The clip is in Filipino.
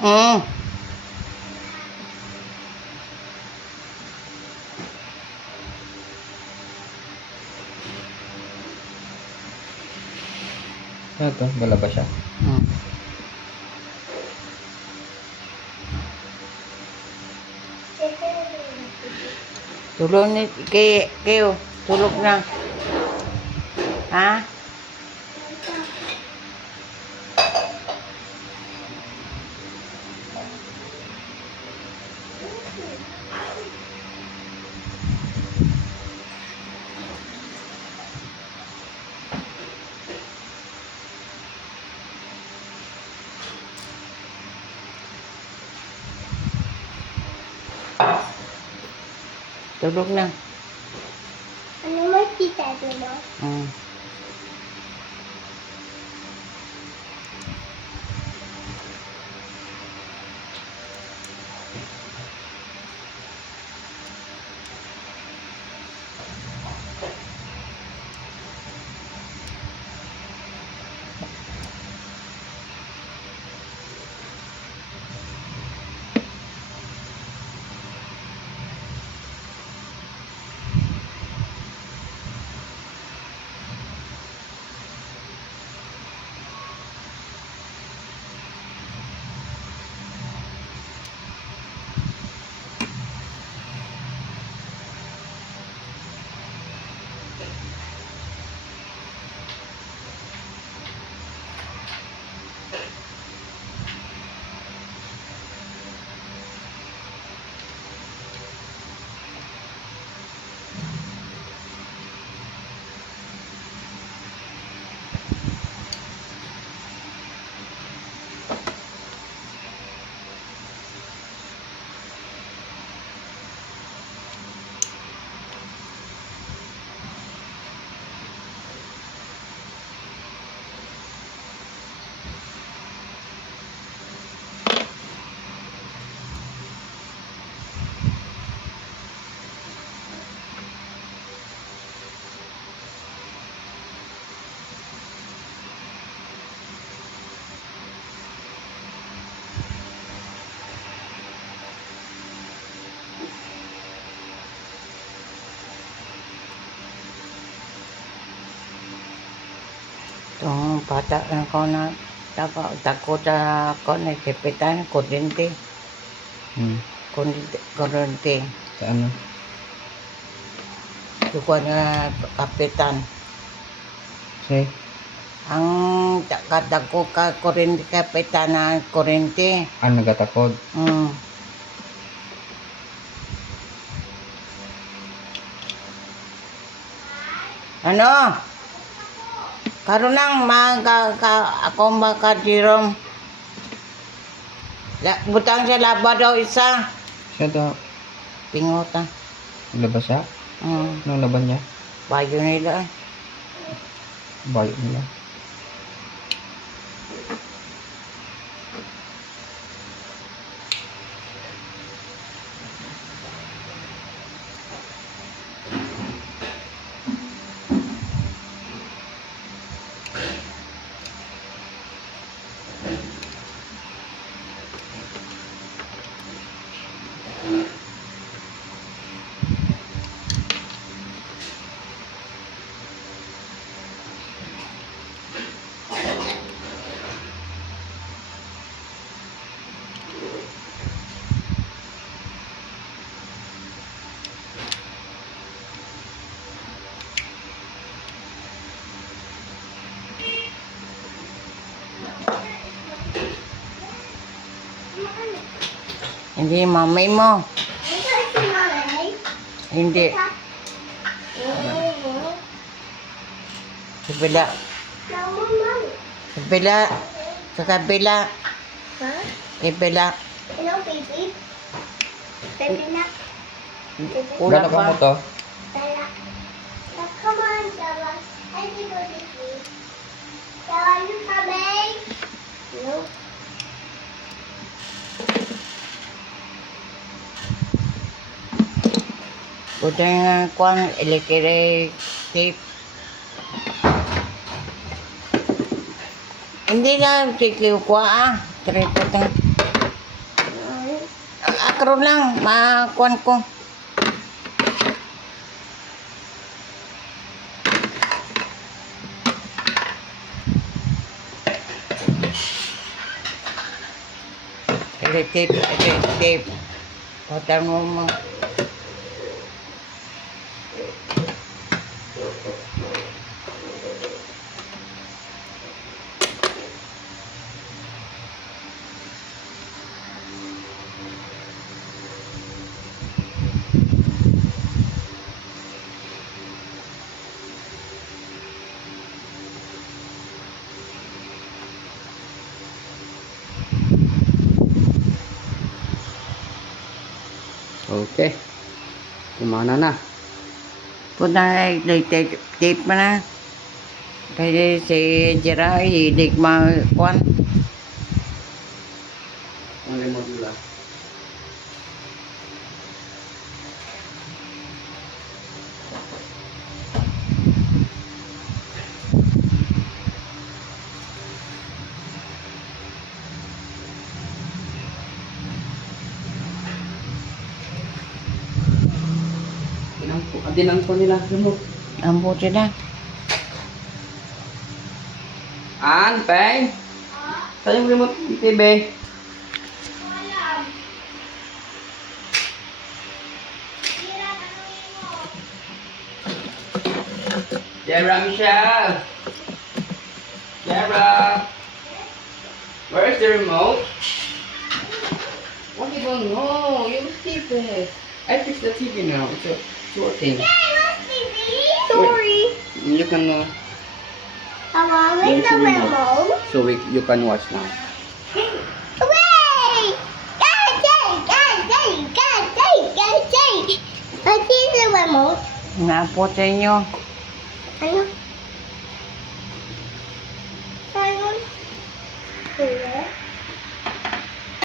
Mm. Ano to? Wala ba siya? Mm. Tulog ni kayo. Tulog na. Ha? Tulog na. Ano mo kita mo? Mm. Itong bata na ko na takot sa ko na kapitan, kuryente. Hmm. Kuryente. Sa ano? Suko na kapitan. Say? Ang takot ka kuryente, kapitan na kuryente. Ano nagatakod? Mm. Ano? Karon nang ako makadirom. Butang sa laba daw isa. Siya to. Pingutan. Labas siya? Mm. Anong laban niya? Bayo nila. Bayo nila. Hindi mamay mo. Ito si Malay. Hindi. Sa kabila. Naman. Sa kabila. Sa kabila. Ha? Kabila. Hello, baby. Baby na. Wala Balak mo pa. to? Tala. Come on, Java. I need to go to sleep. Java, you coming? No. Buta nga kuang electric tape. Hindi na sikiw ko ah. Tripod na. siguro lang, makuan ko. Tape. Hotel mo. Okay. Kumana na. Punta tape mo na. Kasi si Jira, hilig makuan. Ang lemon nila. Dinang ko nila. Ang buti na. An, Peng? Saan yung remote TV? Dara, Michelle. Dara. Where's the remote? What do you don't know? You keep it. I fixed the TV now. It's working. Sorry. You can Mama, where's the remote? so you can watch now. Hooray! Yay! I see the remote. Napo sa inyo. Ano? Ano? Wala.